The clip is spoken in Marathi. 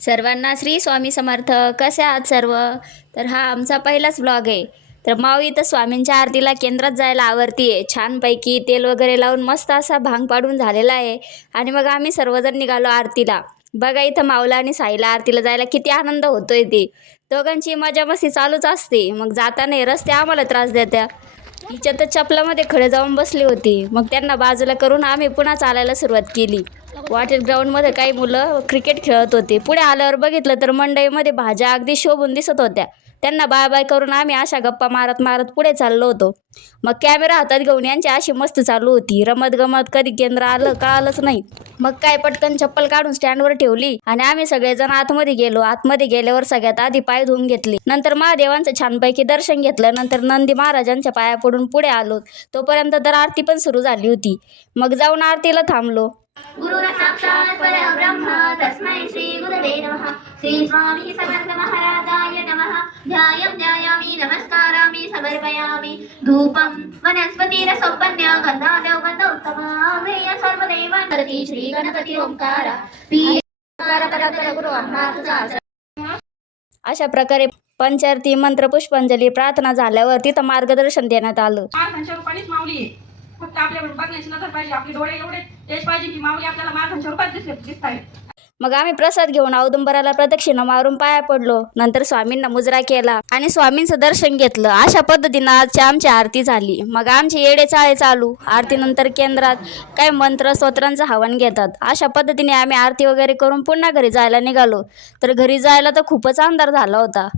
सर्वांना श्री स्वामी समर्थ. कसे आहात सर्व? तर हा आमचा पहिलाच ब्लॉग आहे. तर माऊली तर स्वामींच्या आरतीला केंद्रात जायला आवडती आहे. छानपैकी तेल वगैरे लावून मस्त असा भांग पाडून झालेला आहे. आणि मग आम्ही सर्वजण निघालो आरतीला. बघा इथं माऊला आणि साईला आरतीला जायला किती आनंद होतोय ते. दोघांची मजा मस्ती चालूच असते. मग जाताना रस्ते आम्हाला त्रास देत्या. हिच्या तर चपलामध्ये खडे जाऊन बसली होती. मग त्यांना बाजूला करून आम्ही पुन्हा चालायला सुरुवात केली. वॉटर ग्राउंडमध्ये काही मुलं क्रिकेट खेळत होते. पुढे आल्यावर बघितलं तर मंडईमध्ये भाज्या अगदी शोभून दिसत होत्या. त्यांना बाय बाय करून आम्ही अशा गप्पा मारत मारत पुढे चाललो होतो. मग कॅमेरा हातात घेऊन यांची अशी मस्त चालू होती. रमत गमत कधी केंद्र आलं कळालंच नाही. मग काय पटकन चप्पल काढून स्टँडवर ठेवली आणि आम्ही सगळेजण आतमध्ये गेलो. आतमध्ये गेल्यावर सगळ्यात आधी पाय धुवून घेतले. नंतर महादेवांचं छानपैकी दर्शन घेतलं. नंतर नंदी महाराजांच्या पाया पडून पुढे आलो. तोपर्यंत तर आरती पण सुरू झाली होती. मग जाऊन आरतीला थांबलो. गुरुसाक्षात् परब्रह्म तस्मै श्री गुरवे नमः. श्री स्वामी समर्थ महाराजाय नमः. ध्यायं ध्यायामि नमस्कारामि समर्पयामि. धूपं वनस्पतिरसोपन्या गन्धादेव गन्धोत्तमामेय सर्वदेवानरति श्री गणपती ओंकारा पीकार गुरु अम्मा तुझा. अशा प्रकारे पंचारती मंत्र पुष्पांजली प्रार्थना झाल्यावर तिथं मार्गदर्शन देण्यात आलं. स्वरूपानेच माऊली आहे. फक्त आपल्या बघण्याची नजर पाहिजे. आपले डोळे एवढे तेच पाहिजे की माऊली आपल्याला मार्गाच्या स्वरूपात दिसताय. मग आम्ही प्रसाद घेऊन औदुंबराला प्रदक्षिणा मारून पाया पडलो. नंतर स्वामींना मुजरा केला आणि स्वामींचं दर्शन घेतलं. अशा पद्धतीनं आजची आमची आरती झाली. मग आमची येडे चाळे चालू. आरतीनंतर केंद्रात काही मंत्र स्तोत्रांचं हवन घेतात. अशा पद्धतीने आम्ही आरती वगैरे करून पुन्हा घरी जायला निघालो. तर घरी जायला तर खूपच अंधार झाला होता.